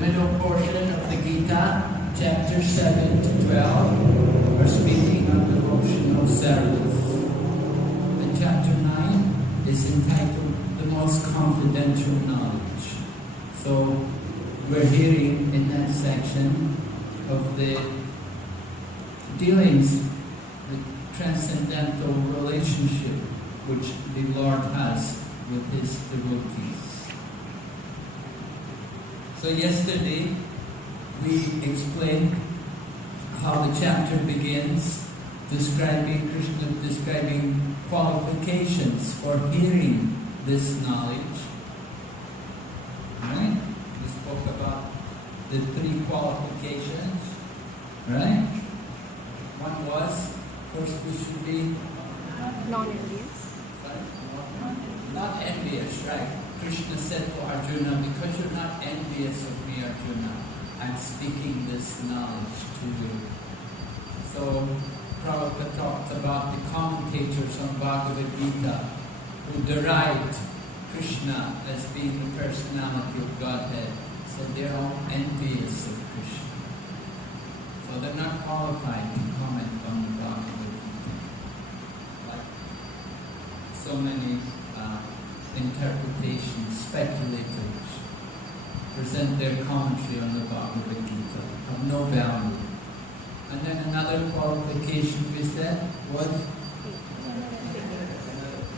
middle portion of the Gita, chapter 7 to 12, are speaking on devotional service. And chapter 9 is entitled The Most Confidential Knowledge. So we're hearing in that section of the dealings, the transcendental relationship which the Lord has with His devotees. So yesterday we explained how the chapter begins describing Krishna, describing qualifications for hearing this knowledge. Right? We spoke about the 3 qualifications. Right? One was, first we should be non-envious. Not envious, right? Krishna said to Arjuna, because you're not envious of me, Arjuna, I'm speaking this knowledge to you. So Prabhupada talked about the commentators on Bhagavad Gita who derived Krishna as being the personality of Godhead. So they're all envious of Krishna. So they're not qualified to comment on the Bhagavad Gita. Like so many interpretations, speculators present their commentary on the Bhagavad Gita of no value. And then another qualification we said was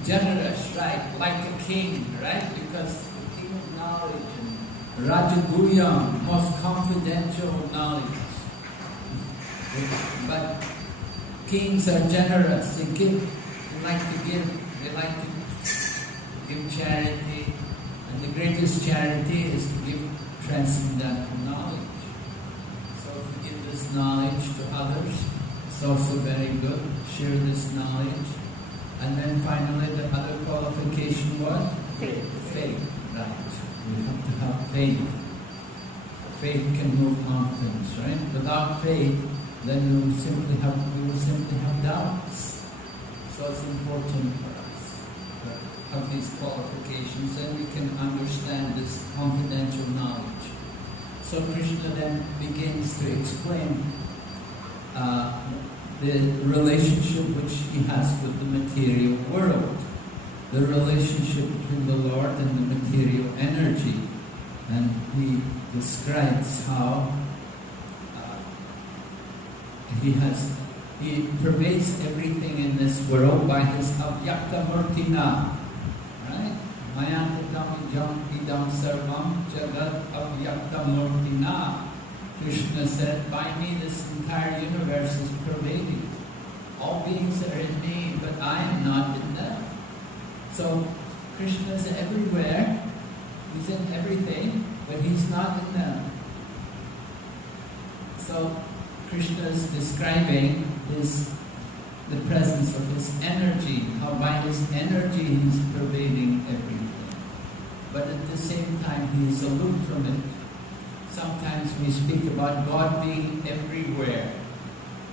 generous, right? Like a king, right? Because the king of knowledge and Rajaguyam, most confidential knowledge. But kings are generous. They like to give charity, and the greatest charity is to give transcendental knowledge. So if we give this knowledge to others, it's also very good. Share this knowledge. And then finally the other qualification was? Faith. Faith, right. We have to have faith. Faith can move mountains, right? Without faith, then we will simply have doubts. So it's important for us to have these qualifications, then we can understand this confidential knowledge. So Krishna then begins to explain the relationship which he has with the material world, the relationship between the Lord and the material energy. And he describes how he pervades everything in this world by his avyakta murtina. Right? Mayantatam idam sarvam jagat avyakta murtina. Krishna said, by me this entire universe is pervaded. All beings are in me, but I am not in them. So Krishna is everywhere. He's in everything, but he's not in them. So Krishna is describing the presence of his energy, how by his energy he's pervading everything. But at the same time he is aloof from it. Sometimes we speak about God being everywhere.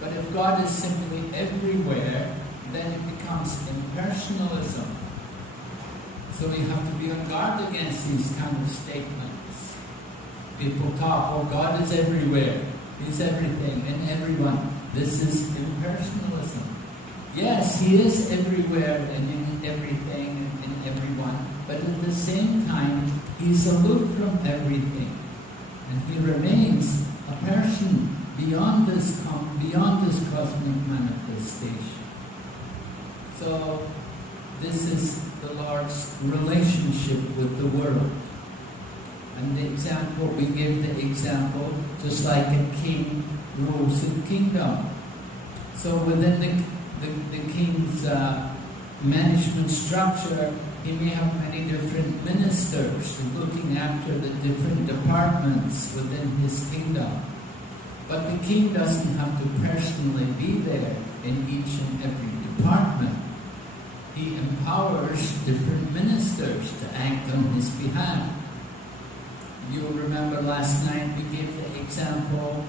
But if God is simply everywhere, then it becomes impersonalism. So we have to be on guard against these kind of statements. People talk, oh, God is everywhere. He's everything and everyone. This is impersonalism. Yes, He is everywhere and in everything and in everyone. But at the same time, He's aloof from everything. And He remains a person beyond this cosmic manifestation. So this is the Lord's relationship with the world. And the example, we gave the example, just like a king rules a kingdom. So within the king's management structure, he may have many different ministers looking after the different departments within his kingdom. But the king doesn't have to personally be there in each and every department. He empowers different ministers to act on his behalf. You'll remember last night we gave the example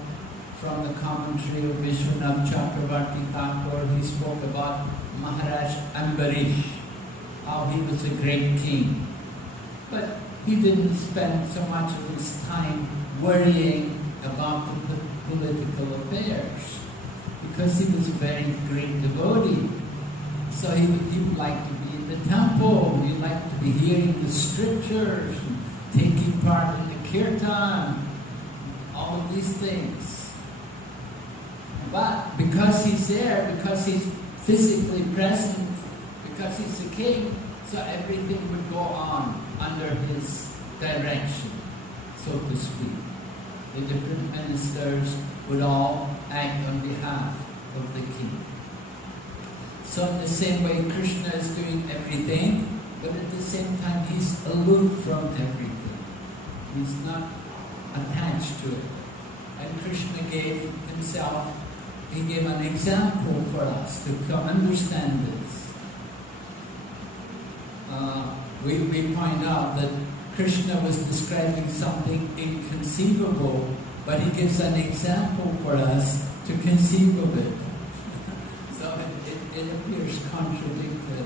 from the commentary of Vishwanath Chakravarti Thakur. He spoke about Maharaj Ambarish, how he was a great king. But he didn't spend so much of his time worrying about the political affairs, because he was a very great devotee. So he would like to be in the temple, he liked to be hearing the scriptures, and taking part in the kirtan, all of these things. But because he's there, because he's physically present, because he's the king, so everything would go on under his direction, so to speak. The different ministers would all act on behalf of the king. So in the same way, Krishna is doing everything, but at the same time he's aloof from everything. He's not attached to it. And Krishna gave himself, he gave an example for us to understand this. We point out that Krishna was describing something inconceivable, but he gives an example for us to conceive of it. So it appears contradictory.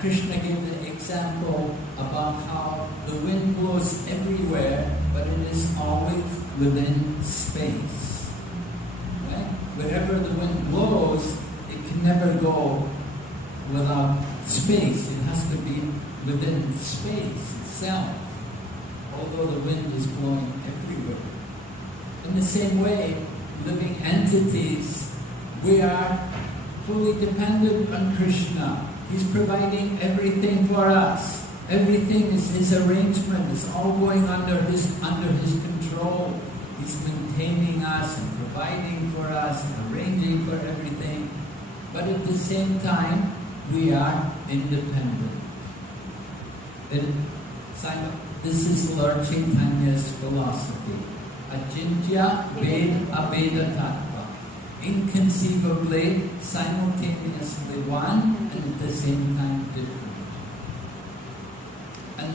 Krishna gave the example about how the wind blows everywhere, but it is always within space. Right? Wherever the wind blows, it can never go without space. It has to be within space itself, although the wind is blowing everywhere. In the same way, living entities, we are fully dependent on Krishna. He's providing everything for us. Everything is his arrangement. It's all going under his control. He's maintaining us and providing for us and arranging for everything. But at the same time, we are independent. This is Lord Chaitanya's philosophy. Achintya ved abeda tattva. Inconceivably, simultaneously one, and at the same time different. And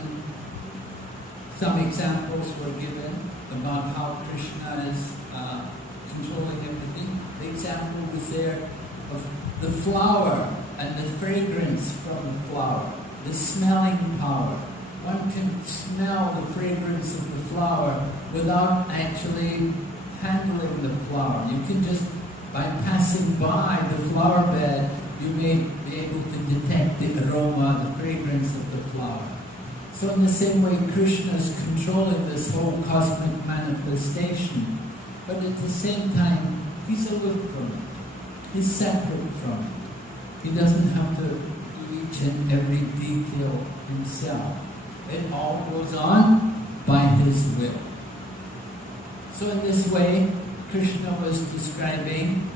some examples were given about how Krishna is controlling everything. The example was there of the flower and the fragrance from the flower, the smelling power. One can smell the fragrance of the flower without actually handling the flower. You can just, by passing by the flower bed, you may be able to detect the aroma, the fragrance of the flower. So in the same way, Krishna is controlling this whole cosmic manifestation, but at the same time, he's aloof from it. He's separate from it. He doesn't have to do each and every detail himself. It all goes on by his will. So in this way, Krishna was describing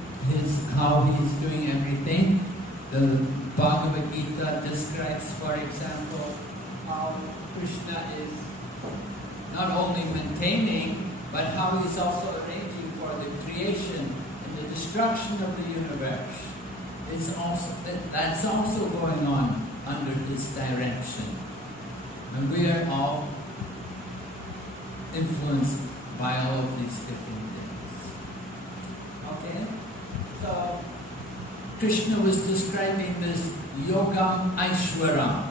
how he's doing everything. The Bhagavad Gita describes, for example, how Krishna is not only maintaining, but how he's also arranging for the creation and the destruction of the universe. That's also going on under his direction. And we are all influenced by all of these different things. Okay? So, Krishna was describing this yogam aishwaram.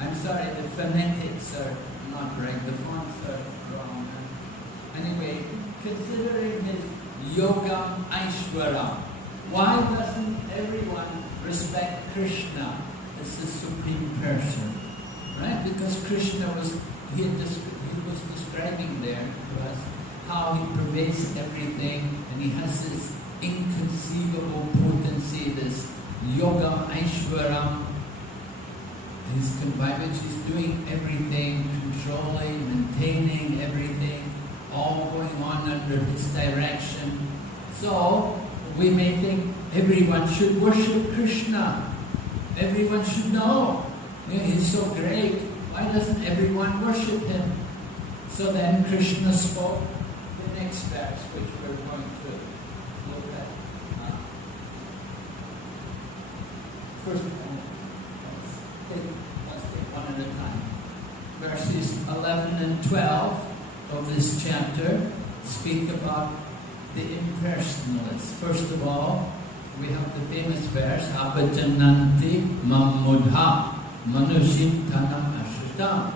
I'm sorry, the phonetics are not right, the fonts are wrong. Anyway, considering his yogam aishwaram, why doesn't everyone respect Krishna as the Supreme Person? Right? Because Krishna was describing there to us how he pervades everything, and he has this inconceivable potency, this yogam aishwaram, by which he's doing everything, controlling, maintaining everything, all going on under his direction. So we may think everyone should worship Krishna. Everyone should know. He's so great. Why doesn't everyone worship him? So then Krishna spoke the next verse, which we're going to look at. First, let's take one at a time. Verses 11 and 12 of this chapter speak about the impersonalists. First of all, we have the famous verse, Apajananti Mammudha Manushim Tanam Ashritam.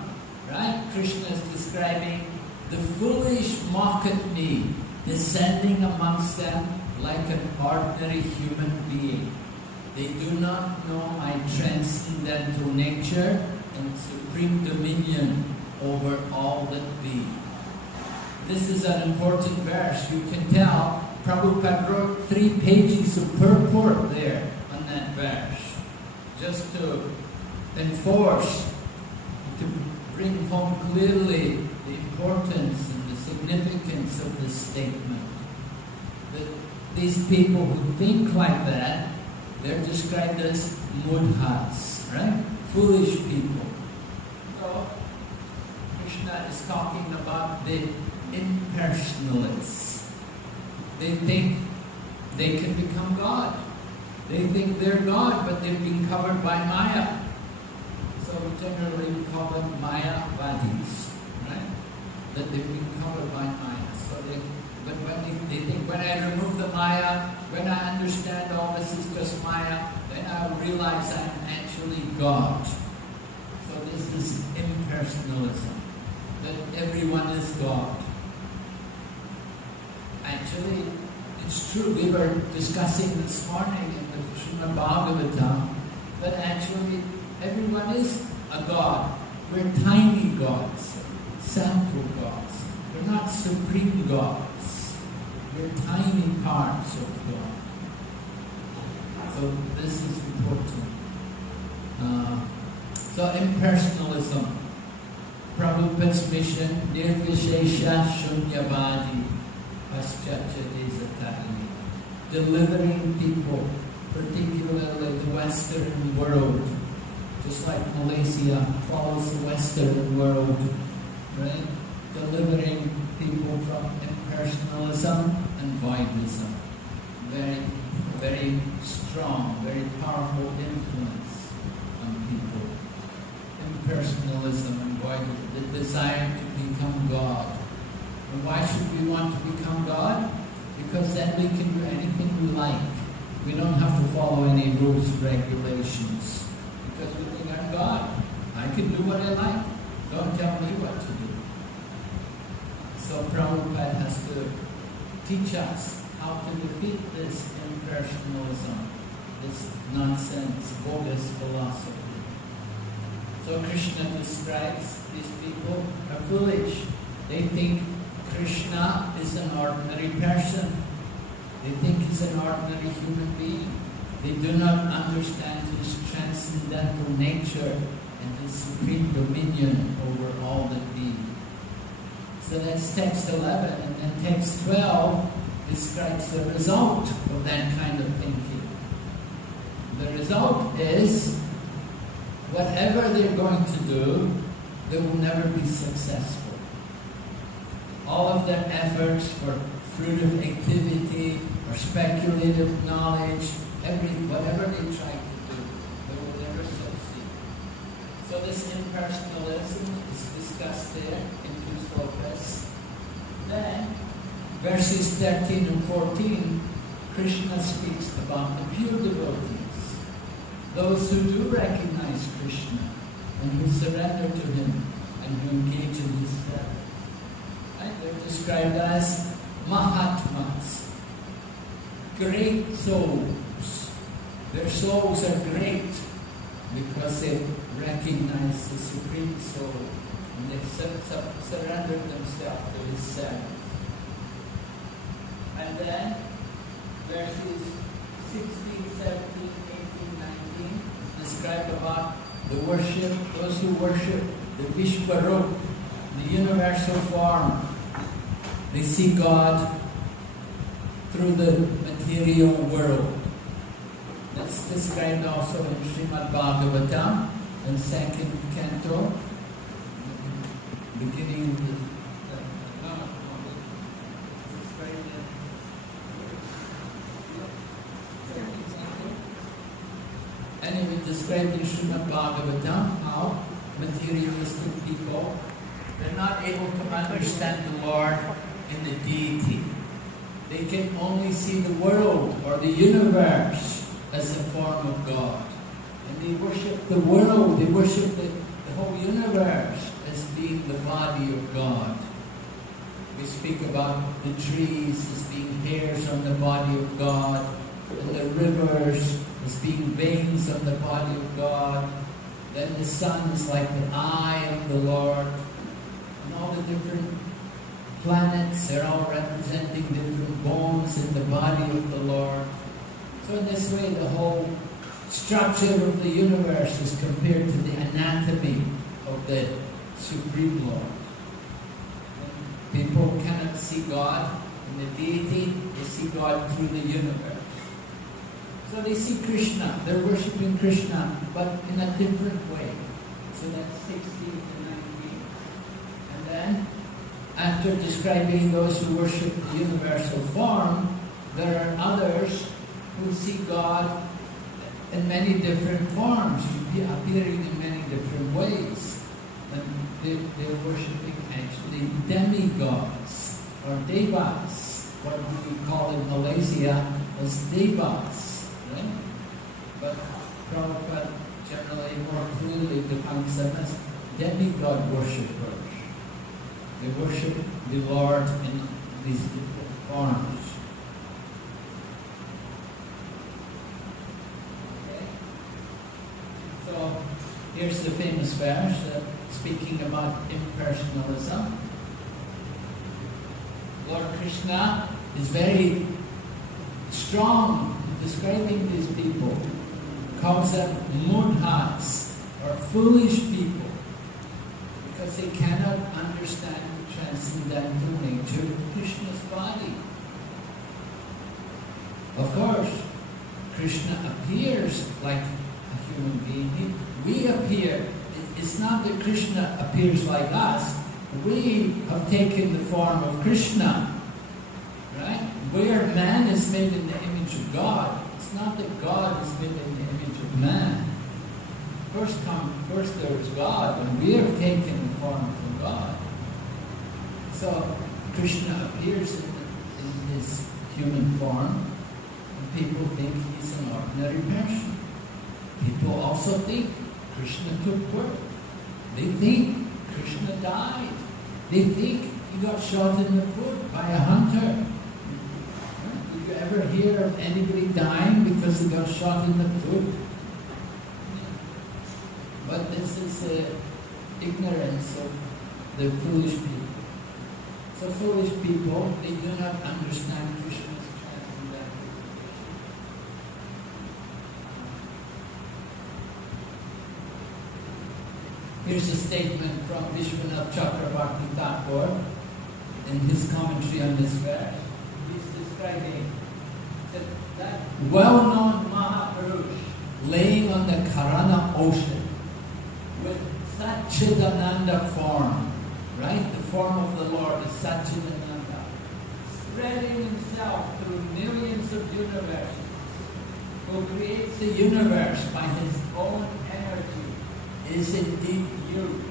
Right? Krishna is describing the foolish mock at me, descending amongst them like an ordinary human being. They do not know my transcendental nature and supreme dominion over all that be. This is an important verse. You can tell Prabhupada wrote 3 pages of purport there on that verse, just to enforce, to bring home clearly the importance and the significance of this statement. That these people who think like that, they're described as mudhas, right? Foolish people. So, Krishna is talking about the impersonalists. They think they can become God. They think they're God, but they've been covered by Maya. So generally we call them Mayavadis, right? That they've been covered by Maya. So but when they think, when I remove the Maya, when I understand all this is just Maya, then I'll realize I'm actually God. So this is impersonalism, that everyone is God. Actually, it's true, we were discussing this morning in the Srimad Bhagavatam that actually everyone is a God. We're tiny gods, sample gods. We're not supreme gods. We're tiny parts of God. So this is important. So impersonalism, Prabhupada's mission, Nirvishesha Shunyavadi, Paschatya, delivering people, particularly the Western world, just like Malaysia follows the Western world, right? Delivering people from impersonalism and voidism. Very, very strong, very powerful influence on people. Impersonalism and voidism, the desire to become God. And why should we want to become God? Because then we can do anything we like. We don't have to follow any rules, regulations. Because we think, I'm God. I can do what I like. Don't tell me what to do. So Prabhupada has to teach us how to defeat this impersonalism, this nonsense, bogus philosophy. So Krishna describes these people are foolish. They think Krishna is an ordinary person. They think he's an ordinary human being. They do not understand his transcendental nature and his supreme dominion over all that be. So that's text 11, and then text 12 describes the result of that kind of thinking. The result is, whatever they're going to do, they will never be successful. All of their efforts for fruitive activity or speculative knowledge, whatever they try to do, they will never succeed. So this impersonalism is discussed there in 2 slokas. Then, verses 13 and 14, Krishna speaks about the pure devotees, those who do recognize Krishna and who surrender to him and who engage in his service. Right? They're described as Mahatmas, great souls. Their souls are great because they recognize the Supreme Soul and they've surrendered themselves to his service. And then verses 16, 17, 18, 19 describe about the worship, those who worship the Vishwarup, the universal form. They see God through the material world. That's described also in Srimad Bhagavatam, in 2nd canto, beginning with anyway, described in Srimad Bhagavatam how materialistic people, they're not able to understand the Lord in the deity. They can only see the world or the universe as a form of God. And they worship the world, they worship the whole universe as being the body of God. We speak about the trees as being hairs on the body of God, and the rivers as being veins on the body of God. Then the sun is like the eye of the Lord. And all the different planets, they're all representing different bones in the body of the Lord. So in this way, the whole structure of the universe is compared to the anatomy of the Supreme Lord. People cannot see God in the deity, they see God through the universe. So they see Krishna, they're worshipping Krishna, but in a different way. So that's 16 to 19. And then, after describing those who worship the universal form, there are others who see God in many different forms, appearing in many different ways. And they're worshipping actually demigods, or devas, what we call in Malaysia as devas. Right? But Prabhupada generally more clearly defines them as demigod worshippers. They worship the Lord in these different forms. Okay. So here's the famous verse speaking about impersonalism. Lord Krishna is very strong in describing these people. He calls them mudhas, or foolish people, because they cannot understand the transcendental nature of Krishna's body. Of course, Krishna appears like a human being. We appear. It's not that Krishna appears like us. We have taken the form of Krishna. Right? Where man is made in the image of God, it's not that God is made in the image of man. First there was God, and we have taken the form from God. So Krishna appears in his human form, and people think he's an ordinary person. People also think Krishna took birth. They think Krishna died. They think he got shot in the foot by a hunter. Did you ever hear of anybody dying because he got shot in the foot? But this is the ignorance of the foolish people. So foolish people, they do not understand Krishna's transcendental. Here's a statement from Vishwanath Chakravarti Thakur in his commentary on this verse. He's describing that well-known Mahapurush laying on the Karana ocean with Satchidananda form, right? The form of the Lord is Satchidananda, spreading himself through millions of universes, who creates the universe by his own energy, is indeed you.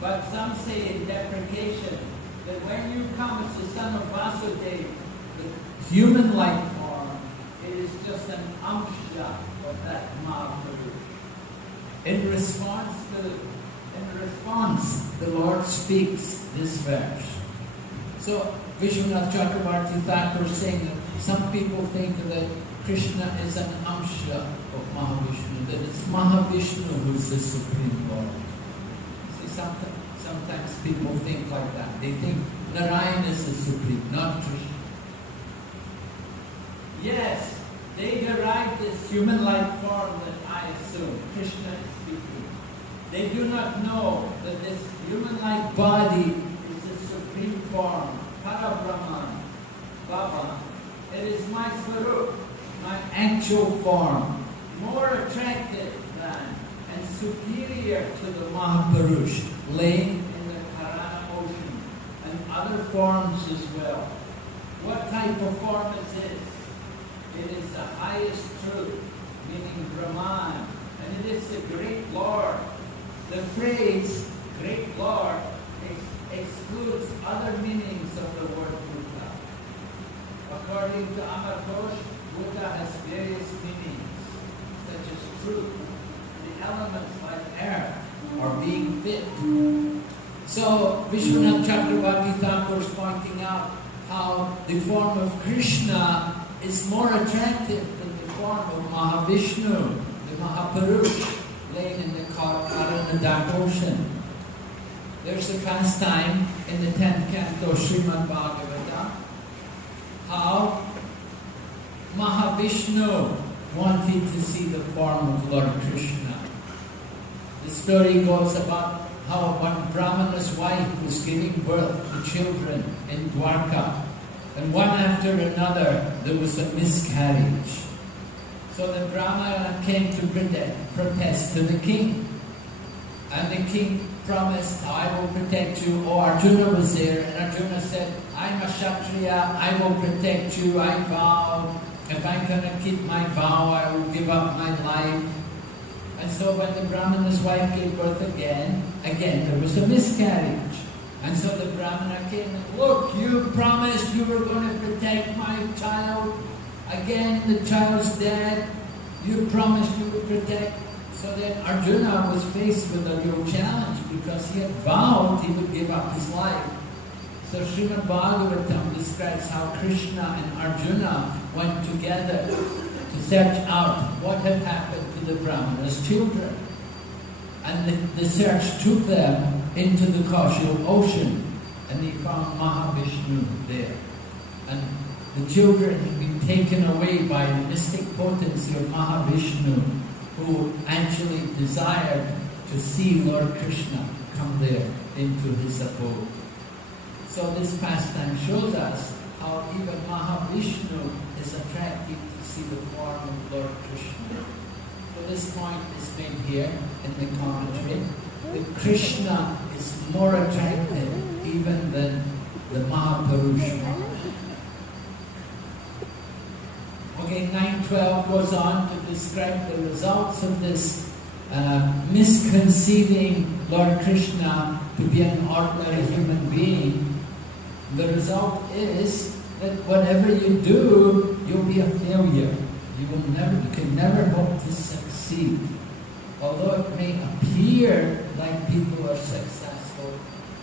But some say in deprecation that when you come as the son of Vasudeva, the human-like form, it is just an amsha of that Mahapurush. In response, the Lord speaks this verse. So Vishwanath Chakravarti Thakur is saying that some people think that Krishna is an amsha of Mahavishnu, that it's Mahavishnu who's the Supreme Lord. See, sometimes people think like that. They think Narayana is the Supreme, not Krishna. Yes, they derive this human-like form that I assume Krishna is speaking. They do not know that this human-like body is the Supreme form, Parabrahman, Baba. It is my Swarup, my actual form, more attractive than and superior to the Mahapurush laying in the Karana ocean and other forms as well. What type of form is this? It is the highest truth, meaning Brahman, and it is the great Lord. The phrase great Lord excludes other meanings of the word Buddha. According to Amartosh, Buddha has various meanings, such as truth, the elements like earth, or being fit, So Vishwanath Chakravarti Thakur is pointing out how the form of Krishna is more attractive than the form of Mahavishnu, the Mahapurush, laying in the Karana dark ocean. There's a pastime in the 10th canto Srimad Bhagavata, how Mahavishnu wanted to see the form of Lord Krishna. The story goes about how one Brahmana's wife was giving birth to children in Dwarka, and one after another there was a miscarriage. So the Brahmana came to protest to the king, and the king promised, I will protect you. Oh, Arjuna was there, and Arjuna said, I'm a Kshatriya, I will protect you, I vow. If I'm going to keep my vow, I will give up my life. And so when the Brahmana's wife gave birth again there was a miscarriage. And so the Brahmana came and, look, you promised you were going to protect my child. Again, the child's dead. You promised you would protect. So then Arjuna was faced with a real challenge because he had vowed he would give up his life. So Srimad Bhagavatam describes how Krishna and Arjuna went together to search out what had happened to the Brahmana's children. And the search took them into the Kaushal ocean, and they found Mahavishnu there. And the children had been taken away by the mystic potency of Mahavishnu, who actually desired to see Lord Krishna come there into his abode. So this pastime shows us how even Mahavishnu is attracted to see the form of Lord Krishna. So this point is made here in the commentary, that Krishna is more attractive even than the Mahapurush. Okay, 9.12 goes on to describe the results of this misconceiving Lord Krishna to be an ordinary human being. The result is that whatever you do, you'll be a failure. You can never hope to succeed. Although it may appear like people are successful,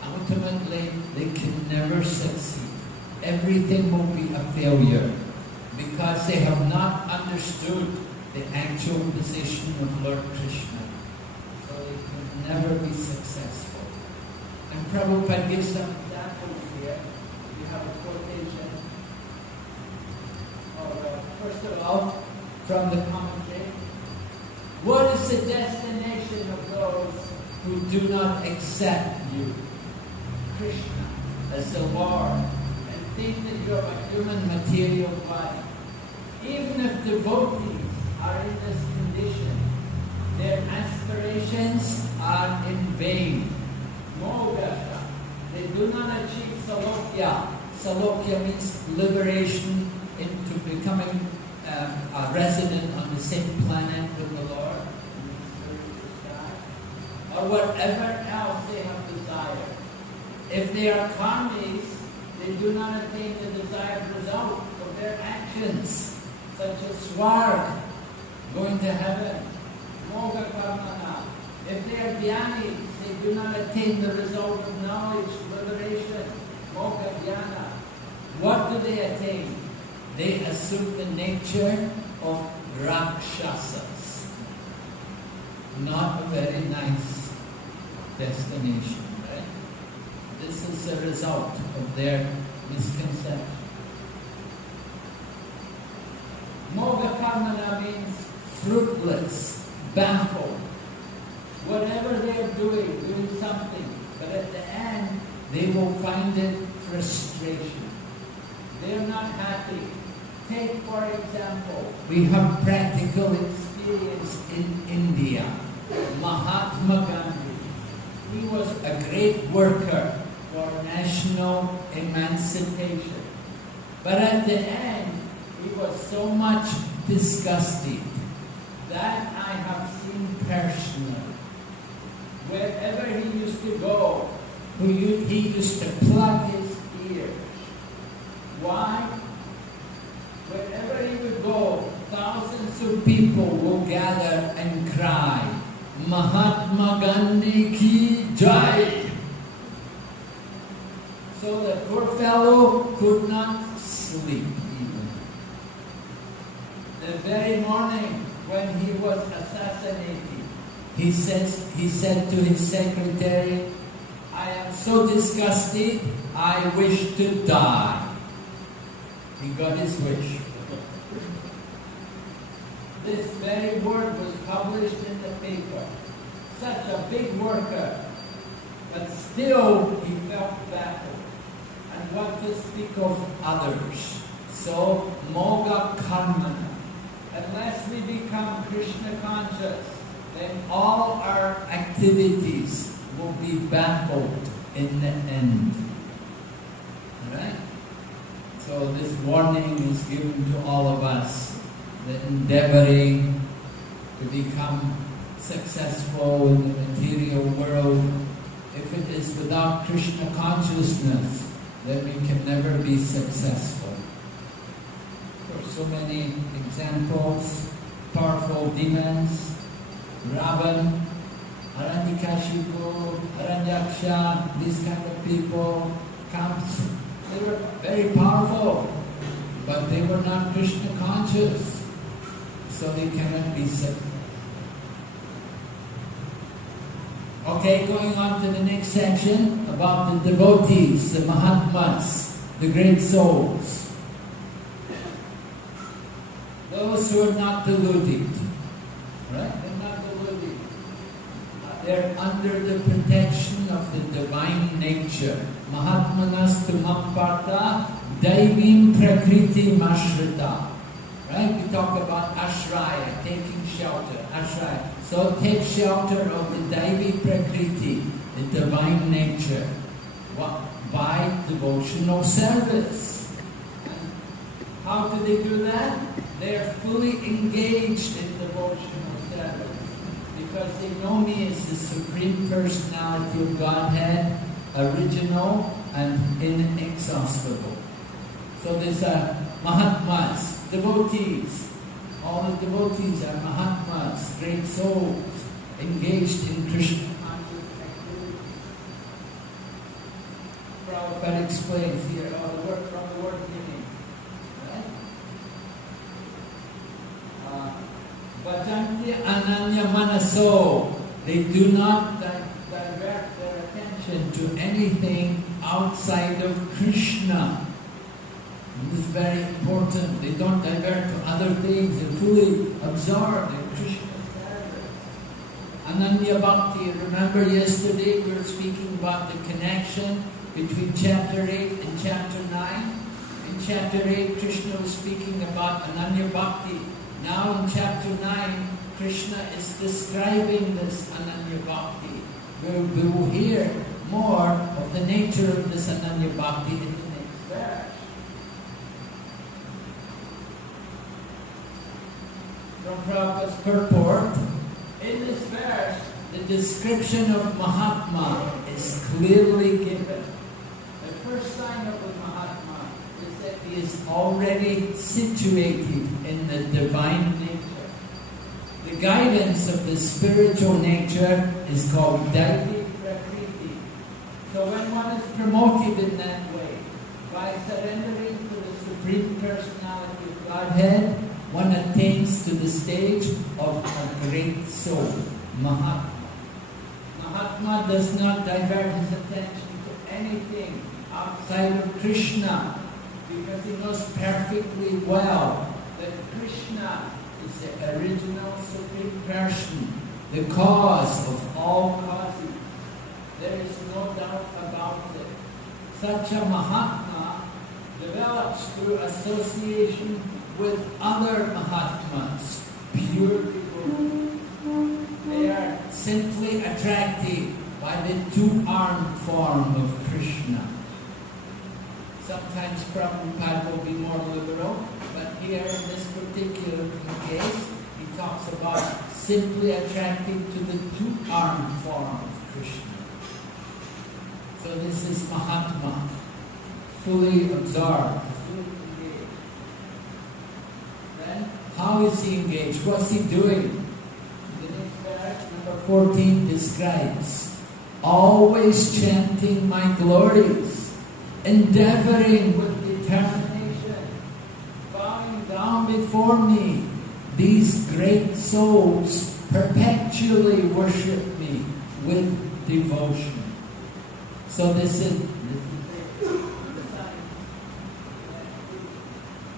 ultimately they can never succeed. Everything will be a failure because they have not understood the actual position of Lord Krishna. So they can never be successful. And Prabhupada gives some examples here. We have a quotation. First of all, from the commentary. What is the destination of those who do not accept you, Krishna, as the Lord, and think that you have a human material body? Even if devotees are in this condition, their aspirations are in vain. Mogata. They do not achieve salokya. Salokya means liberation into becoming a resident on the same planet with the Lord, or whatever else they have desired. If they are karmis, they do not attain the desired result of their actions, such as swarg, going to heaven, moga karmana. If they are dhyanis, they do not attain the result of knowledge, liberation, moga dhyana. What do they attain? They assume the nature of rakshasas. Not a very nice destination, right? This is the result of their misconception. Moga karmana means fruitless, baffled. Whatever they are doing something, but at the end, they will find it frustration. They are not happy. Take, for example, we have practical experience in India. Mahatma Gandhi. He was a great worker for national emancipation. But at the end, he was so much disgusted that I have seen personally. Wherever he used to go, he used to plug his ears. Why? Wherever he would go, thousands of people will gather and cry, Mahatma Gandhi ki jai. So the poor fellow could not sleep even. The very morning when he was assassinated, he said to his secretary, "I am so disgusted, I wish to die." He got his wish. This very word was published in the paper. Such a big worker, but still he felt baffled. And what to speak of others? So, moga karmana. Unless we become Krishna conscious, then all our activities will be baffled in the end. Alright? So this warning is given to all of us, that endeavoring to become successful in the material world, if it is without Krishna consciousness, then we can never be successful. There are so many examples, powerful demons, Ravan, Aranyakashipu, Aranyaksha, these kind of people, camps, they were very powerful, but they were not Krishna conscious, so they cannot be successful. Okay, going on to the next section about the devotees, the Mahatmas, the great souls. Those who are not deluded, right? They're not deluded. They're under the protection of the divine nature. Mahatmanas tu mamparta daivim prakriti mashrita. Right? We talk about ashraya, taking shelter. Ashraya. So take shelter of the Daivi Prakriti, the divine nature. What? By devotional service. And how do they do that? They are fully engaged in devotional service. Because they know me as the Supreme Personality of Godhead, original and inexhaustible. So there's Mahatmas, devotees. All the devotees are Mahatmas, great souls, engaged in Krishna conscious activity. Prabhupada explains here all the work from the word meaning. Right? Vajanti ananya manaso. They do not divert their attention to anything outside of Krishna. This is very important. They don't divert to other things. They're fully absorbed in Krishna service. Ananya bhakti. Remember yesterday we were speaking about the connection between chapter 8 and chapter 9. In chapter 8, Krishna was speaking about ananya bhakti. Now in chapter 9, Krishna is describing this ananya bhakti. We will hear more of the nature of this ananya bhakti in the next verse. From Prabhupada's purport, in this verse, the description of Mahatma is clearly given. The first sign of the Mahatma is that he is already situated in the divine nature. The guidance of the spiritual nature is called Daivi Prakriti. So when one is promoted in that way, by surrendering to the Supreme Personality of Godhead, one attains to the stage of a great soul, Mahatma. Mahatma does not divert his attention to anything outside of Krishna, because he knows perfectly well that Krishna is the original Supreme Person, the cause of all causes. There is no doubt about it. Such a Mahatma develops through association with other Mahatmas, pure devotees. They are simply attracted by the two-armed form of Krishna. Sometimes Prabhupada will be more liberal, but here in this particular case, he talks about simply attracted to the two-armed form of Krishna. So this is Mahatma, fully absorbed. How is he engaged? What's he doing? The next verse, number 14, describes always chanting my glories. endeavoring with determination, bowing down before me. These great souls perpetually worship me with devotion. So this is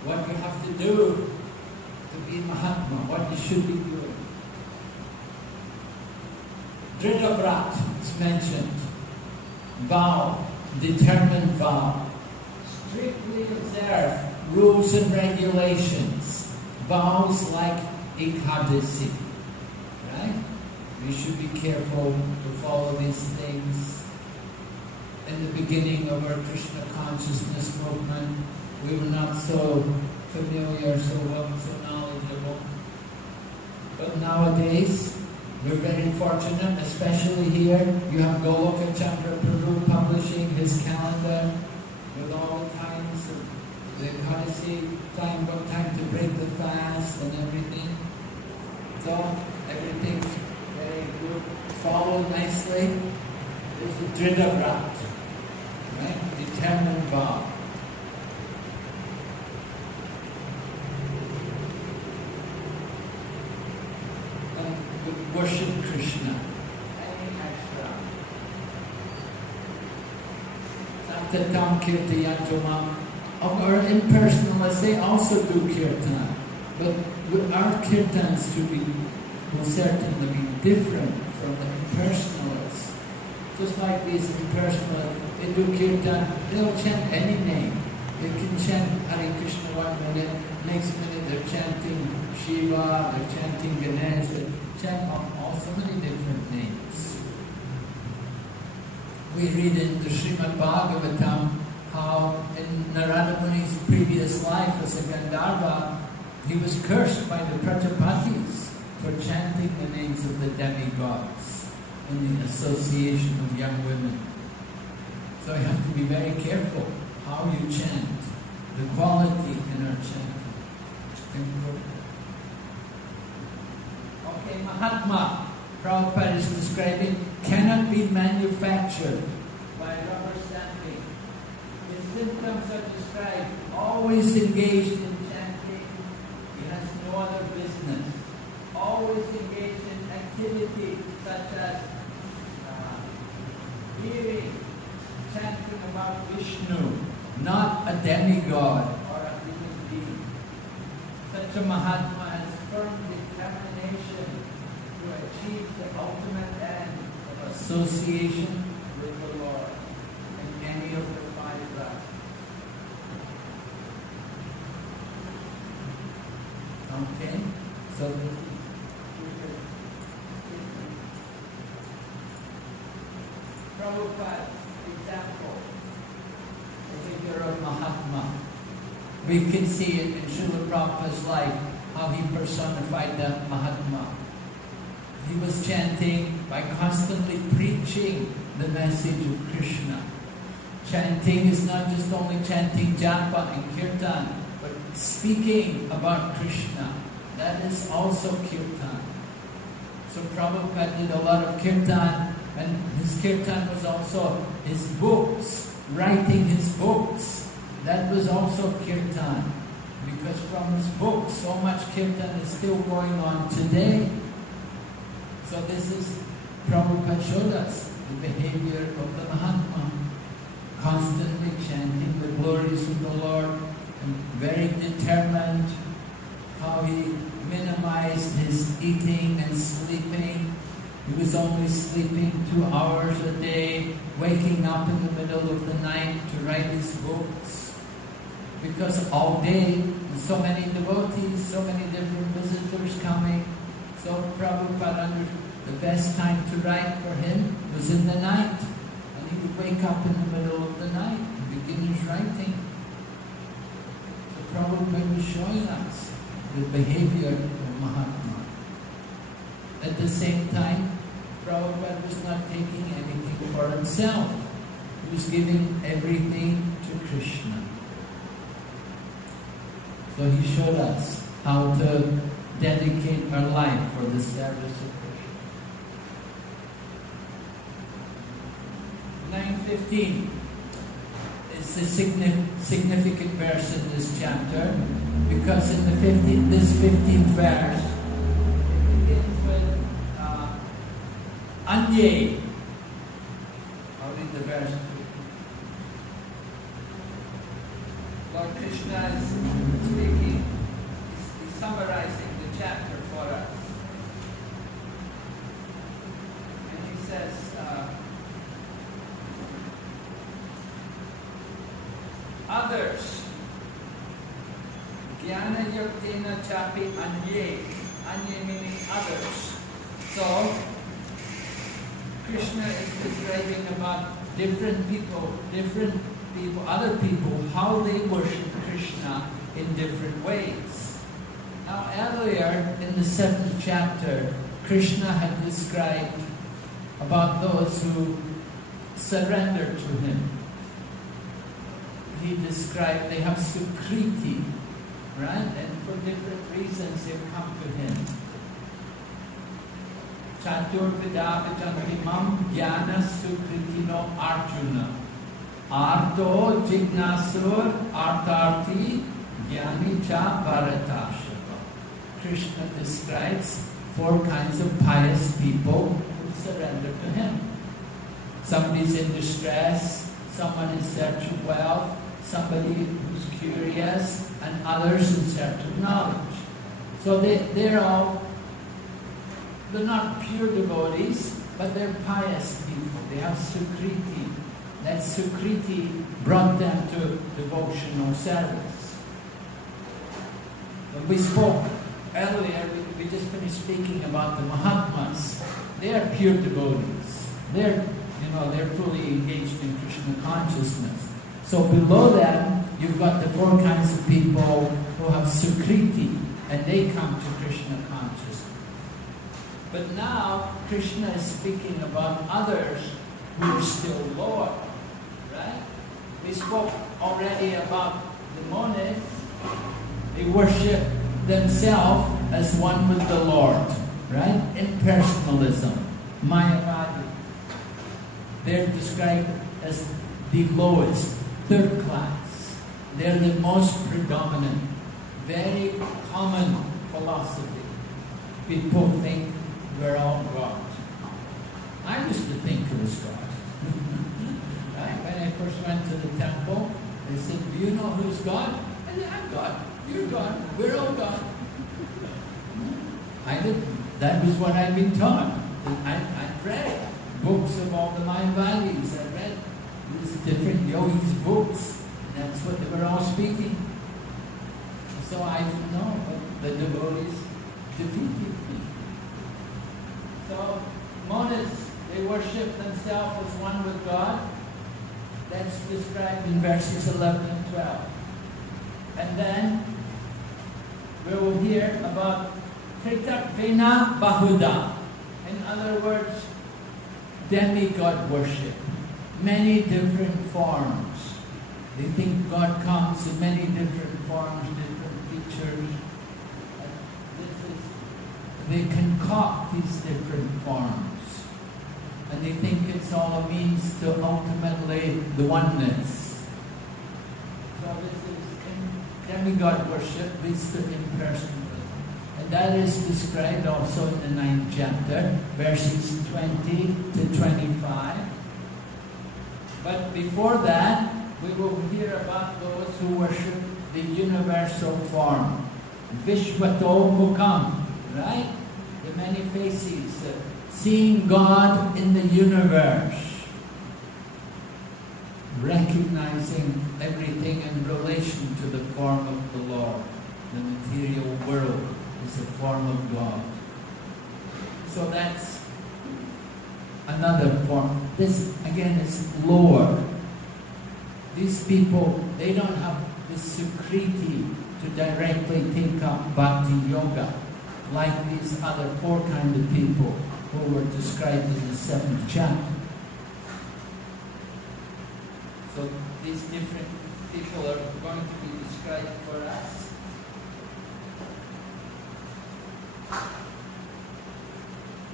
what you have to do to be Mahatma, what you should be doing. Dridavrat is mentioned. Vow, determined vow. Strictly observe rules and regulations. Vows like Ekadasi. Right? We should be careful to follow these things. In the beginning of our Krishna consciousness movement, we were not so familiar, so knowledgeable. But nowadays, we're very fortunate, especially here. You have Goloka Chandra Prabhu publishing his calendar with all the times of the Ekadasi, time, what time to break the fast and everything. So everything's very good, followed nicely. There's a Dridavrat, right? Determined vow. Worship Krishna. Santatam Kirtayantama. Our impersonalists, they also do kirtan. But our kirtans will certainly be different from the impersonalists. Just like these impersonalists, they do kirtan, they'll chant any name. They can chant Hare Krishna 1 minute, next minute they're chanting Shiva, they're chanting Ganesh, they chant all so many different names. We read in the Srimad Bhagavatam how in Narada Muni's previous life as a Gandharva, he was cursed by the Prajapatis for chanting the names of the demigods in the association of young women. So you have to be very careful how you chant, the quality in our chanting. Okay, Mahatma, Prabhupada is describing, cannot be manufactured by rubber stamping. His symptoms are described, always engaged in chanting, he has no other business. Always engaged in activity such as hearing, chanting about Vishnu, not a demigod or a human being. Such a Mahatma has firm determination to achieve the ultimate end of association with the Lord in any of the 5 ragas. Okay, so Prabhupada's example, the figure of Mahatma. We can see it in Srila Prabhupada's life, how he personified the Mahatma. He was chanting by constantly preaching the message of Krishna. Chanting is not just only chanting japa and kirtan, but speaking about Krishna. That is also kirtan. So Prabhupada did a lot of kirtan, and his kirtan was also his books, writing his books. That was also kirtan, because from his books, so much kirtan is still going on today. So this is, Prabhupada showed us the behavior of the Mahatma, constantly chanting the glories of the Lord, and very determined, how he minimized his eating and sleeping. He was only sleeping 2 hours a day, waking up in the middle of the night to write his books. Because all day, so many devotees, so many different visitors coming. So Prabhupada, the best time to write for him was in the night. And he would wake up in the middle of the night and begin his writing. So Prabhupada was showing us the behavior of Mahatma. At the same time, Prabhupada was not taking anything for himself. He was giving everything to Krishna. So he showed us how to dedicate our life for the service of Krishna. 9:15 it's a significant verse in this chapter, because in this 15th verse, it begins with ananya. I'll read the verse. Lord Krishna is speaking, he's summarizing the chapter for us. And he says, others, jnana yogena chapi ananya, anya meaning others. So, Krishna is describing about different people, other people, how they worship Krishna in different ways. Now earlier in the 7th chapter, Krishna had described about those who surrender to him. He described they have sukriti, right? And for different reasons they come to him. Chaturvida vijantimam jnana sukritino arjuna. Arto jignasur artarti jnani cha bharatashava. Krishna describes 4 kinds of pious people who surrender to him. Somebody's in distress, someone in search of wealth, somebody who's curious, and others in search of knowledge. So they're not pure devotees, but they're pious people. They have sukriti. That sukriti brought them to devotional service. When we spoke earlier, we just finished speaking about the Mahatmas. They are pure devotees. They're fully engaged in Krishna consciousness. So below them, you've got the 4 kinds of people who have sukriti, and they come to Krishna consciousness. But now, Krishna is speaking about others who are still lower, right? We spoke already about the monads. They worship themselves as one with the Lord, right? Impersonalism, mayavadi. They're described as the lowest, 3rd class. They're the most predominant, very common philosophy. People think we're all God. I used to think it was God. Right? When I first went to the temple, they said, do you know who's God? I said, I'm God. You're God. We're all God. That was what I'd been taught. I read books of all the Mayavadis. I read these different yogis' books. That's what they were all speaking. So I didn't know, but the devotees defeated me. So monads, they worship themselves as one with God. That's described in verses 11 and 12. And then we will hear about Kritakvena Bahuda. In other words, demigod worship. Many different forms. They think God comes in many different forms, different features. They concoct these different forms. And they think it's all a means to ultimately the oneness. So this is demigod worship leads to impersonalism. And that is described also in the 9th chapter, verses 20 to 25. But before that, we will hear about those who worship the universal form. Vishwato Mukham, right? The many faces, seeing God in the universe, recognizing everything in relation to the form of the Lord. The material world is a form of God. So that's another form. This, again, is lower. These people, they don't have the sukriti to directly take up bhakti yoga, like these other 4 kind of people who were described in the 7th chapter. So these different people are going to be described for us.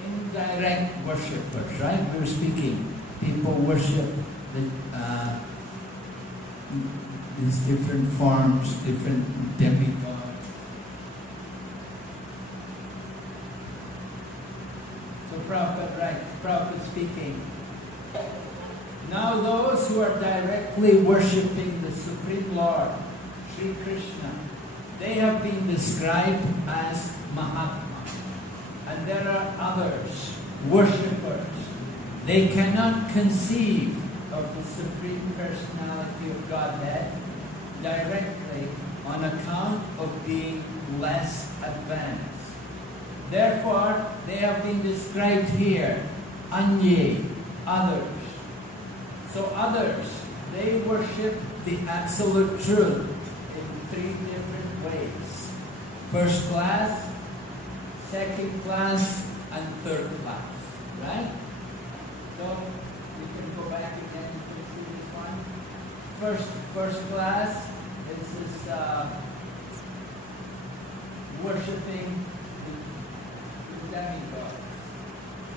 Indirect worshippers, right? We're speaking. People worship these different forms, different demigods. So Prabhupada speaking. Now those who are directly worshipping the Supreme Lord, Sri Krishna, they have been described as Mahatma. And there are others, worshippers. They cannot conceive of the Supreme Personality of Godhead directly on account of being less advanced. Therefore, they have been described here, ananya, others. So others, they worship the Absolute Truth in three different ways. First class, second class, and third class. Right? So we can go back again to see this one. First class is this worshipping the demigods.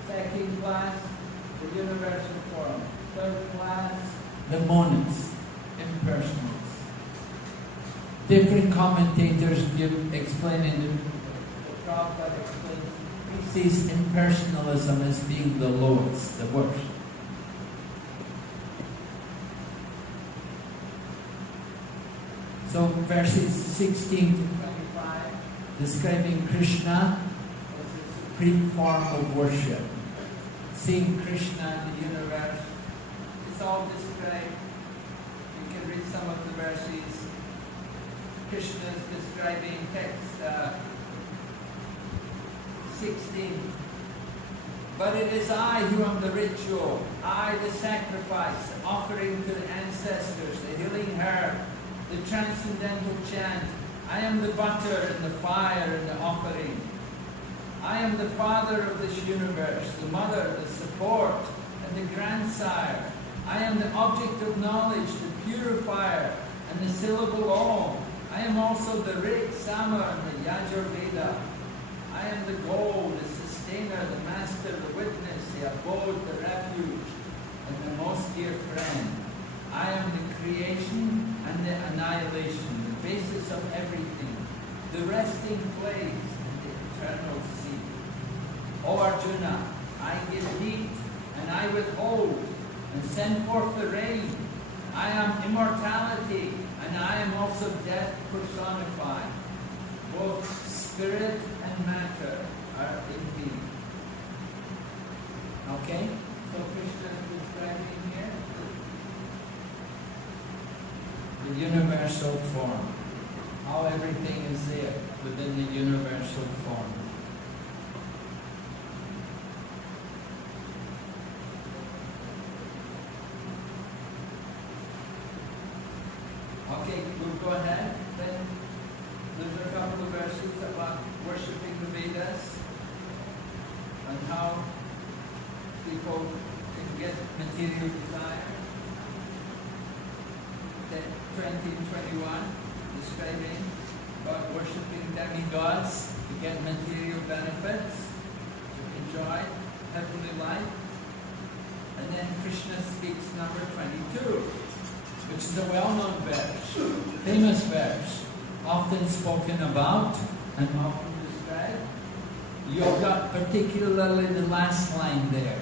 Second class, the universal form. Third class, the monads, impersonals. Different commentators explain in the Prabhupada explains, he sees impersonalism as being the lowest, the worst. So verses 16 to 25, describing Krishna as the supreme form of worship. Seeing Krishna in the universe, it's all described. You can read some of the verses. Krishna is describing text 16. But it is I who am the ritual, I the sacrifice, the offering to the ancestors, the healing herb, the transcendental chant. I am the butter and the fire and the offering. I am the father of this universe, the mother, the support, and the grandsire. I am the object of knowledge, the purifier, and the syllable Om. I am also the Rig, Sama, and the Yajurveda. I am the goal, the sustainer, the master, the witness, the abode, the refuge, and the most dear friend. I am the creation and the annihilation, the basis of everything, the resting place and the eternal seat. O Arjuna, I give heat and I withhold and send forth the rain. I am immortality and I am also death personified. Both spirit and matter are in me. Okay? So Krishna is describing here the universal form. How everything is there within the universal form. Okay, we'll go ahead. Then there's a couple of verses about worshipping the Vedas and how people can get material desire. 20 and 21, describing about worshipping demigods to get material benefits, to enjoy heavenly life. And then Krishna speaks number 22, which is a well-known verse, famous verse, often spoken about and often described. Yoga, particularly the last line there.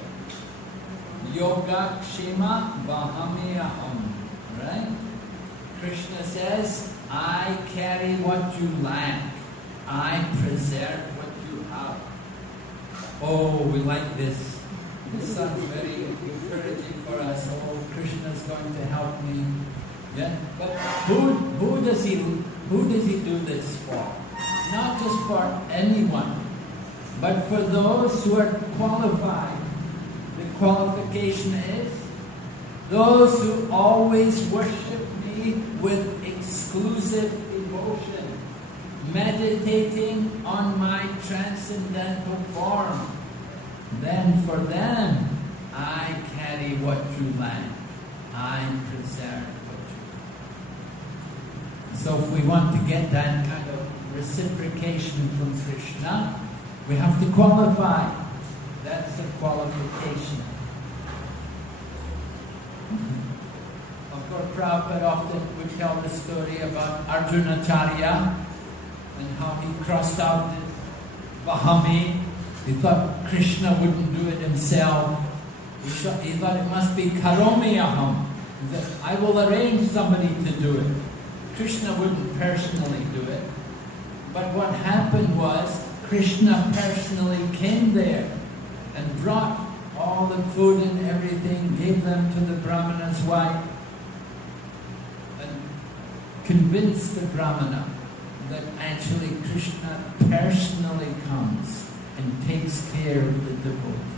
Yoga kshema vahamiyaham. Right? Krishna says, I carry what you lack. I preserve what you have. Oh, we like this. This sounds very encouraging for us. Oh, Krishna's going to help me. Yeah? But who does he do this for? Not just for anyone, but for those who are qualified. The qualification is those who always worship me with exclusive devotion, meditating on my transcendental form. Then for them, I carry what you lack. I preserve what you lack. So if we want to get that kind of reciprocation from Krishna, we have to qualify. That's the qualification. Prabhupada often would tell the story about Arjunacharya and how he crossed out his Vahami. He thought Krishna wouldn't do it himself. He thought it must be Karomi Aham. He said, I will arrange somebody to do it. Krishna wouldn't personally do it. But what happened was, Krishna personally came there and brought all the food and everything, gave them to the Brahmana's wife, and convinced the Brahmana that actually Krishna personally comes and takes care of the devotee.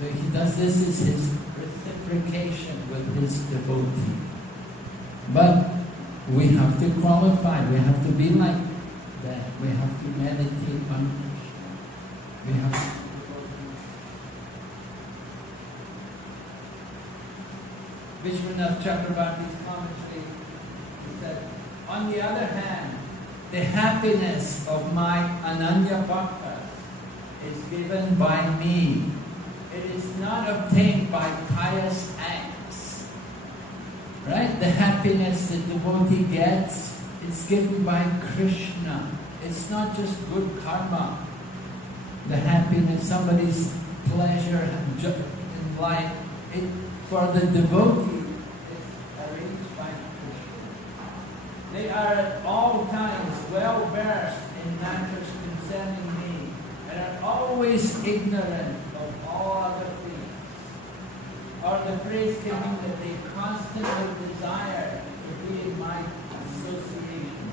So he does this as his reciprocation with his devotee. But we have to qualify, we have to be like that. We have to meditate on Krishna. We have to Vishwanath Chakravarti's commentary is that, on the other hand, the happiness of my ananya bhaktas is given by me. It is not obtained by pious acts. Right? The happiness the devotee gets is given by Krishna. It's not just good karma. The happiness, somebody's pleasure in life, for the devotee, it's arranged by Krishna. They are at all times well versed in matters concerning me and are always ignorant of all other things. Or the phrase can mean that they constantly desire to be in my association.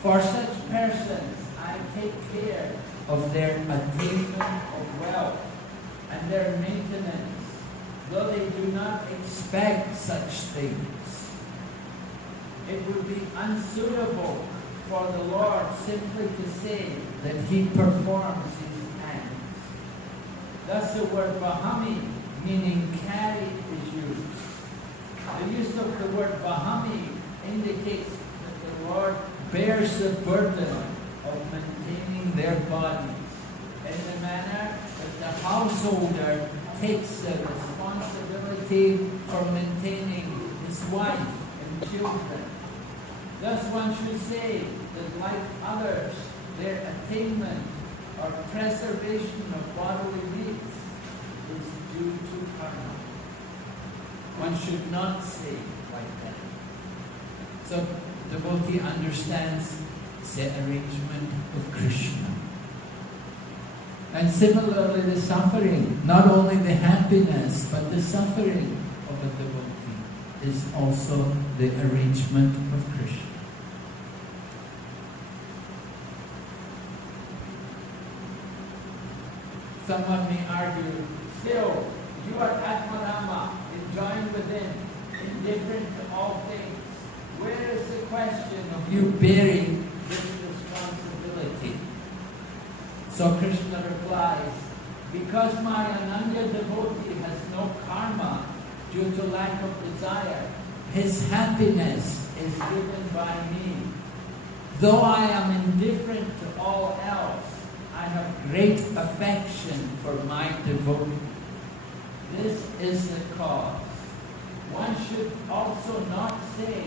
For such persons, I take care of their attainment of wealth and their maintenance, though they do not expect such things. It would be unsuitable for the Lord simply to say that He performs His acts. Thus the word Vahami, meaning carry, is used. The use of the word Vahami indicates that the Lord bears the burden of maintaining their bodies in the manner that the householder takes the responsibility for maintaining his wife and children. Thus one should say that like others, their attainment or preservation of bodily needs is due to karma. One should not say like that. So devotee understands the arrangement of Krishna. And similarly the suffering, not only the happiness, but the suffering of a devotee is also the arrangement of Krishna. Someone may argue, still, you are Atmarama, enjoying within, indifferent to all things. Where is the question of you bearing this responsibility? So Krishna replies, because my ananya devotee has no karma due to lack of desire, his happiness is given by me. Though I am indifferent to all else, I have great affection for my devotee. This is the cause. One should also not say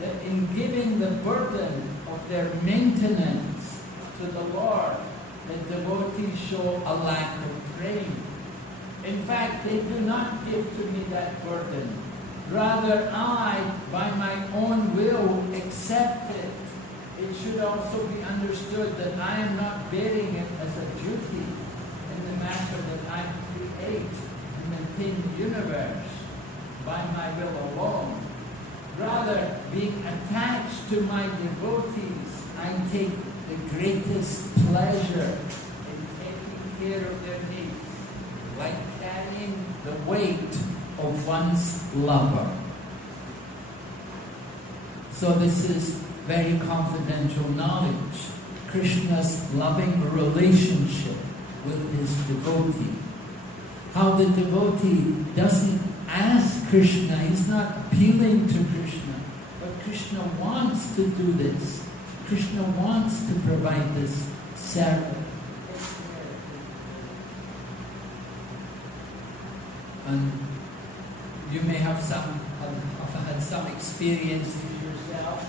that in giving the burden of their maintenance to the Lord, the devotees show a lack of praying. In fact, they do not give to me that burden. Rather, I, by my own will, accept it. It should also be understood that I am not bearing it as a duty in the matter that I create and maintain the universe by my will alone. Rather, being attached to my devotees, I take the greatest pleasure in taking care of their needs, like carrying the weight of one's lover. So this is very confidential knowledge. Krishna's loving relationship with his devotee. How the devotee doesn't ask Krishna, he's not appealing to Krishna, but Krishna wants to do this. Krishna wants to provide this service. And you may have had some experiences yourself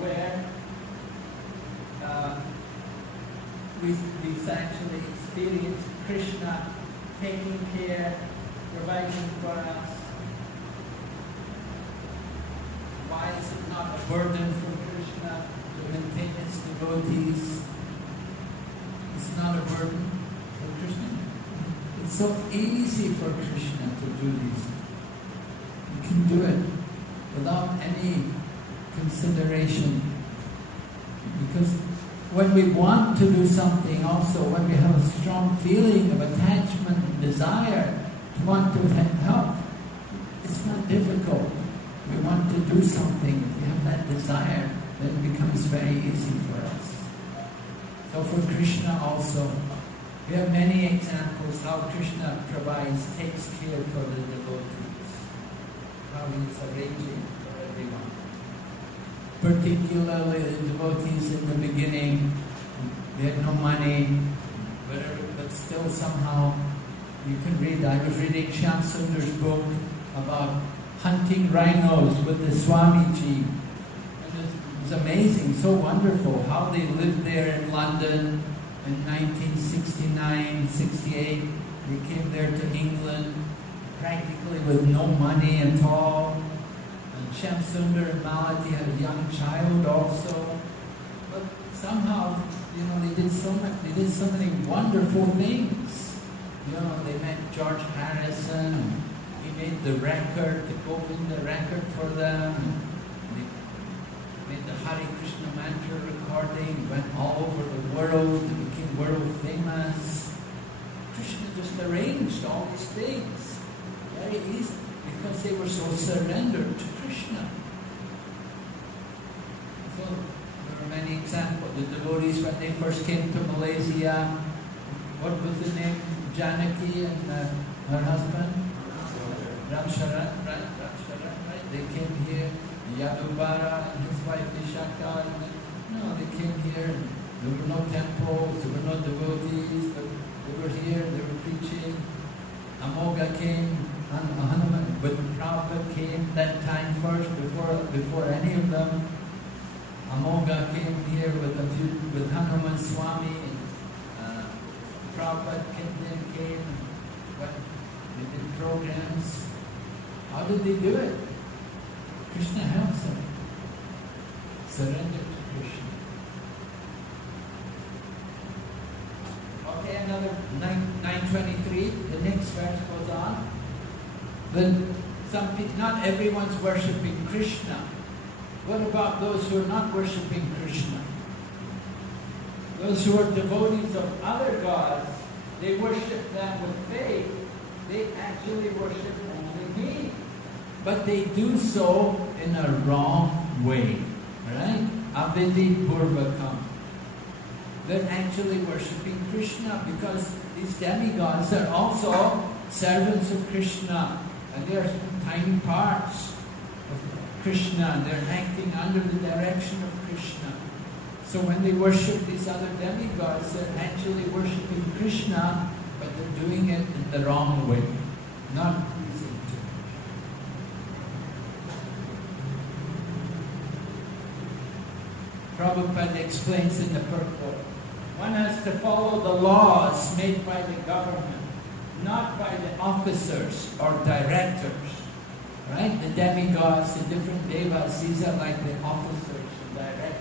where we've actually experienced Krishna taking care, providing for us. Why is it not a burden for Krishna to maintain his devotees? It's not a burden for Krishna. It's so easy for Krishna to do these things. He can do it without any consideration. Because when we want to do something also, when we have a strong feeling of attachment and desire to want to help, it's not difficult. We want to do something. If we have that desire, then it becomes very easy for us. So for Krishna also, we have many examples how Krishna provides, takes care for the devotees, how he is arranging for everyone. Particularly the devotees in the beginning, they had no money, but still somehow, you can read, I was reading Shyam Sundar's book about hunting rhinos with the Swamiji. And it was amazing, so wonderful how they lived there in London in 1969, 68. They came there to England practically with no money at all. And Shyam Sundar and Malati had a young child also. But somehow, they did so many wonderful things. They met George Harrison, and he made the record, the Govinda record for them. They made the Hare Krishna mantra recording, went all over the world, they became world famous. Krishna just arranged all these things very easy because they were so surrendered to Krishna. So there are many examples. The devotees, when they first came to Malaysia, what was the name? Janaki and her husband? Ramcharan, right? They came here. Yadubara and his wife Vishaka. They came here. And there were no temples, there were no devotees, but they were here, they were preaching. Amoga came, Hanuman, but Prabhupada came that time first, before any of them. Amoga came here with Hanuman Swami. Prabhupada came, they did programs. How did they do it? Krishna helps them. Surrender to Krishna. Okay, another 923. The next verse goes on. But not everyone's worshipping Krishna. What about those who are not worshipping Krishna? Those who are devotees of other gods, they worship them with faith. They actually worship only me. But they do so in a wrong way. Right? Avidi Purvakam. They're actually worshipping Krishna because these demigods are also servants of Krishna. And they are tiny parts of Krishna. They're acting under the direction of Krishna. So when they worship these other demigods, they're actually worshipping Krishna, but they're doing it in the wrong way, not pleasing to Him. Prabhupada explains in the purport, one has to follow the laws made by the government, not by the officers or directors. Right? The demigods, the different devas, these are like the officers and directors.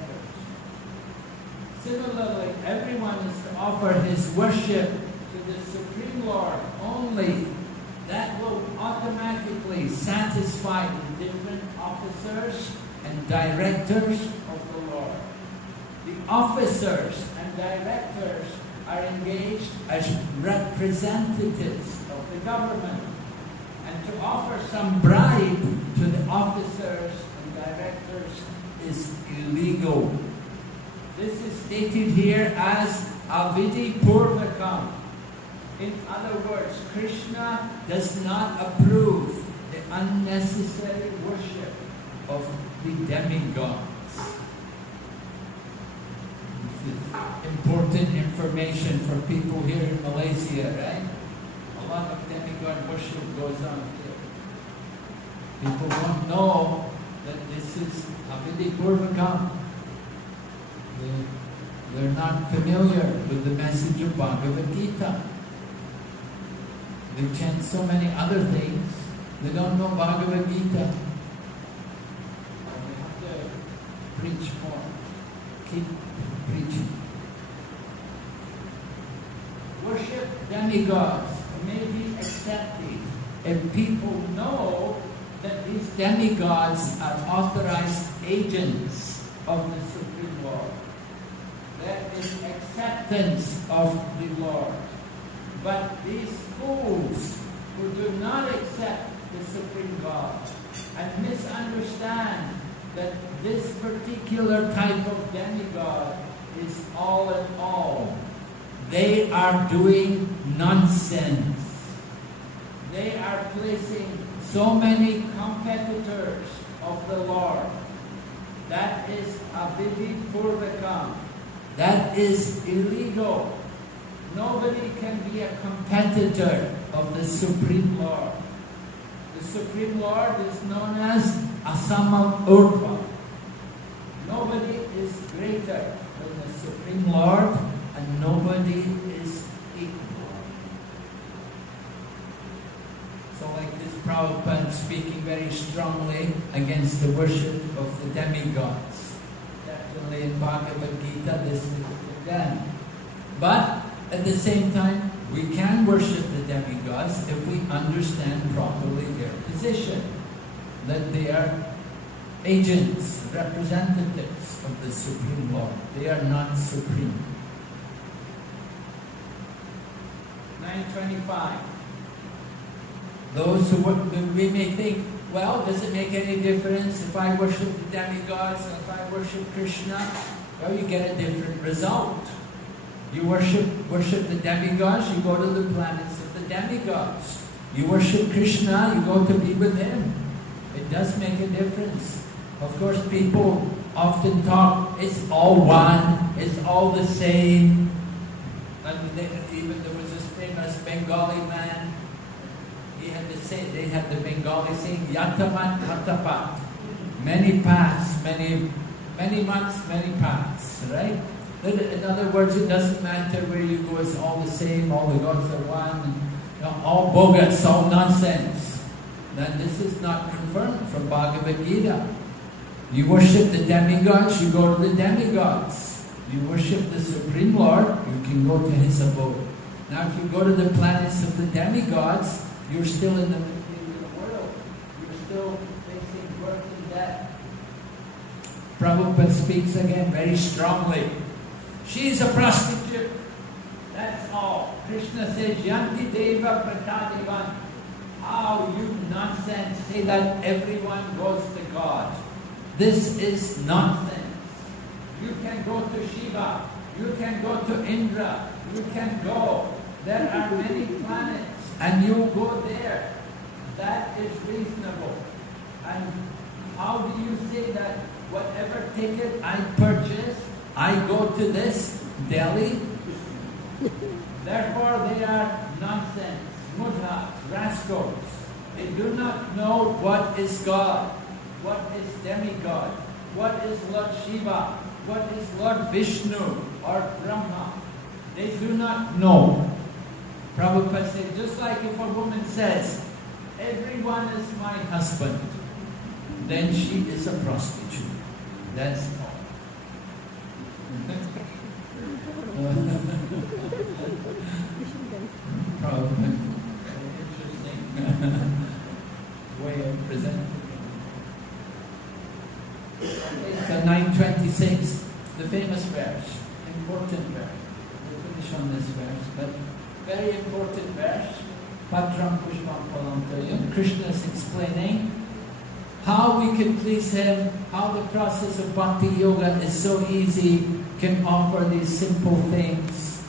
Similarly, everyone is to offer his worship to the Supreme Lord only. That will automatically satisfy the different officers and directors of the Lord. The officers and directors are engaged as representatives of the government. And to offer some bribe to the officers and directors is illegal. This is stated here as Avidi Purvakam. In other words, Krishna does not approve the unnecessary worship of the demigods. This is important information for people here in Malaysia, right? A lot of demigod worship goes on here. People don't know that this is Avidipurvakam. They're not familiar with the message of Bhagavad Gita. They chant so many other things. They don't know Bhagavad Gita. We have to preach more. Keep preaching. Worship demigods may be accepted if people know that these demigods are authorized agents of the Supreme Lord. There is acceptance of the Lord. But these fools who do not accept the Supreme God and misunderstand that this particular type of demigod is all in all, they are doing nonsense. They are placing so many competitors of the Lord. That is avidipurvakam. That is illegal. Nobody can be a competitor of the Supreme Lord. The Supreme Lord is known as Asamam Urva. Nobody is greater than the Supreme Lord, and nobody is equal. So like this Prabhupada speaking very strongly against the worship of the demigods. Definitely in Bhagavad Gita this is condemned. But at the same time, we can worship the demigods if we understand properly their position. That they are agents, representatives of the Supreme Lord. They are not supreme. 925. Those who we may think, well, does it make any difference if I worship the demigods or if I worship Krishna? Well, you get a different result. You worship the demigods, you go to the planets of the demigods. You worship Krishna, you go to be with him. It does make a difference. Of course, people often talk, it's all one, it's all the same. And even there was this famous Bengali man, he had to say, they had the Bengali saying, Yataman Katapat. Many paths, many months, many paths, right? In other words, it doesn't matter where you go, it's all the same, all the gods are one, all bogus, all nonsense. Then this is not confirmed from Bhagavad Gita. You worship the demigods, you go to the demigods. You worship the Supreme Lord, you can go to his abode. Now if you go to the planets of the demigods, you're still in the material world. You're still facing birth and death. Prabhupada speaks again very strongly. She is a prostitute. That's all. Krishna says, Yanti Deva Pratadivan. How you nonsense say that everyone goes to God. This is nonsense. You can go to Shiva. You can go to Indra. You can go. There are many planets. And you go there. That is reasonable. And how do you say that whatever ticket I purchase, I go to this Delhi? Therefore they are nonsense, mudha, rascals. They do not know what is God, what is demigod, what is Lord Shiva, what is Lord Vishnu or Brahma. They do not know. Prabhupada said, just like if a woman says, everyone is my husband, then she is a prostitute. That's all. Prabhupada, interesting way of presenting it. Okay, so 926, the famous verse, important verse. We'll finish on this verse, but very important verse. Patram Pushpam Palamtayam. Krishna is explaining how we can please him, how the process of bhakti yoga is so easy, can offer these simple things.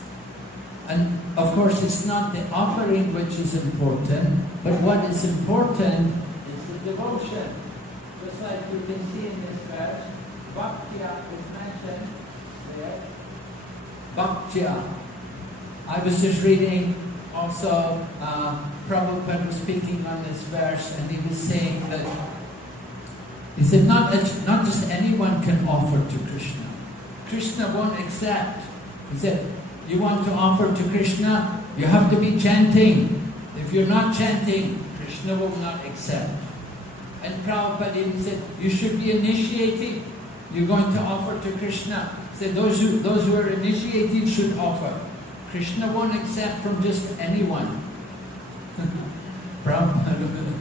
And of course it's not the offering which is important, but what is important is the devotion. Just like you can see in this verse, bhaktya is mentioned there. Bhaktya. I was just reading Also, Prabhupada was speaking on this verse, and he was saying that, he said, not just anyone can offer to Krishna. Krishna won't accept. He said, you want to offer to Krishna, you have to be chanting. If you're not chanting, Krishna will not accept. And Prabhupada even said, you should be initiated. You're going to offer to Krishna. He said, those who are initiated should offer. Krishna won't accept from just anyone. Prabhupada.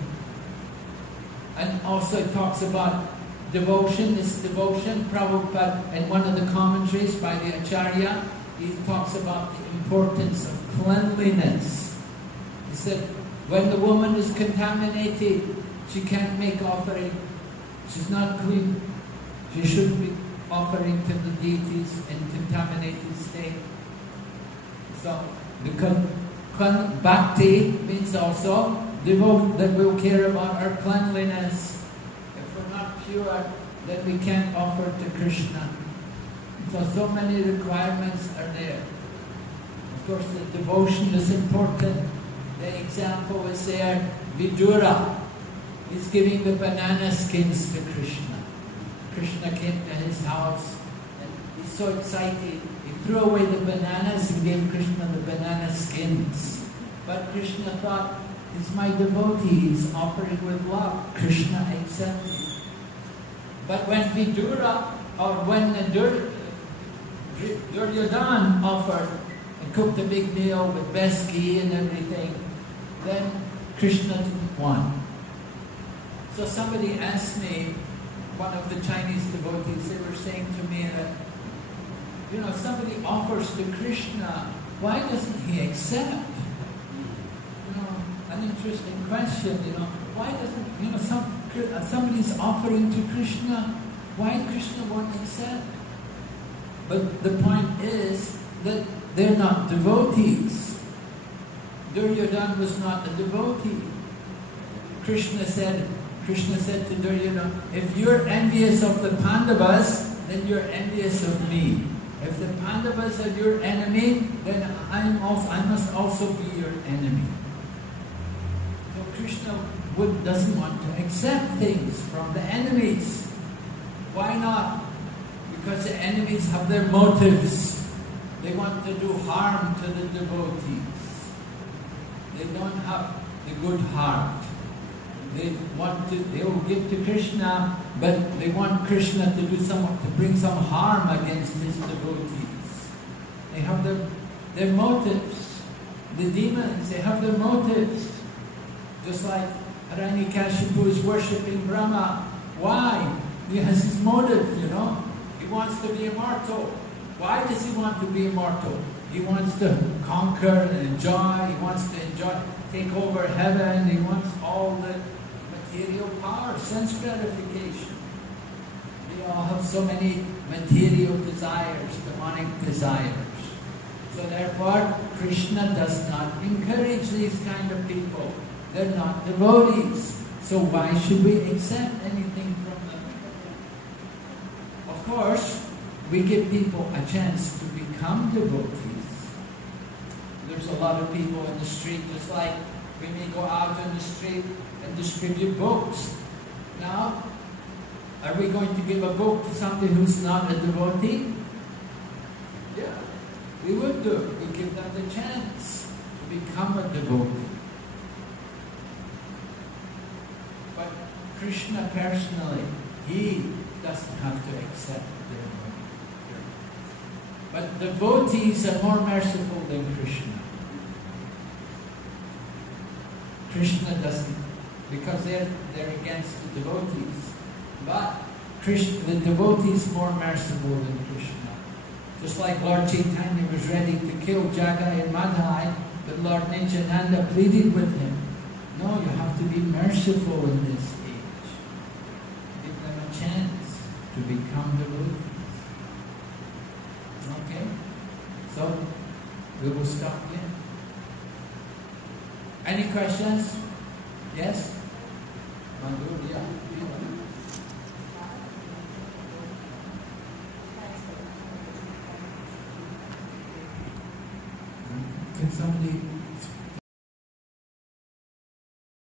And also it talks about devotion, this devotion. Prabhupada, in one of the commentaries by the Acharya, he talks about the importance of cleanliness. He said, when the woman is contaminated, she can't make offering. She's not clean. She shouldn't be offering to the deities in contaminated state. So, because bhakti means also devote, that we'll care about our cleanliness. If we're not pure, then we can't offer to Krishna. So many requirements are there. Of course, the devotion is important. The example is there, Vidura. He's giving the banana skins to Krishna. Krishna came to his house and he's so excited. He threw away the bananas and gave Krishna the banana skins. But Krishna thought, it's my devotee, he's offering with love. Krishna accepted. But when Vidura, or when Duryodhana offered and cooked a big meal with best ghee and everything, then Krishna didn't want. So somebody asked me, one of the Chinese devotees, they were saying to me that, somebody offers to Krishna, why doesn't he accept? An interesting question, why doesn't, somebody's offering to Krishna, why Krishna won't accept? But the point is that they're not devotees. Duryodhana was not a devotee. Krishna said to Duryodhana, if you're envious of the Pandavas, then you're envious of me. If the Pandavas are your enemy, then I must also be your enemy. So Krishna doesn't want to accept things from the enemies. Why not? Because the enemies have their motives. They want to do harm to the devotees. They don't have the good heart. They will give to Krishna, but they want Krishna to bring some harm against his devotees. They have their motives. The demons, they have their motives. Just like Hiranyakashipu is worshipping Brahma. Why? He has his motive, He wants to be immortal. Why does he want to be immortal? He wants to conquer and enjoy. He wants to take over heaven. He wants all the material power, sense gratification. We all have so many material desires, demonic desires. So therefore, Krishna does not encourage these kind of people. They're not devotees. So why should we accept anything from them? Of course, we give people a chance to become devotees. There's a lot of people in the street, just like we may go out on the street and distribute books. Now, are we going to give a book to somebody who's not a devotee? Yeah, we would do. We give them the chance to become a devotee. But Krishna personally, he doesn't have to accept their work. But devotees are more merciful than Krishna. Krishna doesn't, because they're against the devotees. But the devotees more merciful than Krishna. Just like Lord Chaitanya was ready to kill Jagai and Madhai, but Lord Nityananda pleaded with him, no, you have to be merciful in this age. Give them a chance to become devotees. Okay? So, we will stop here. Any questions? Yes? Madhur, yeah. Can somebody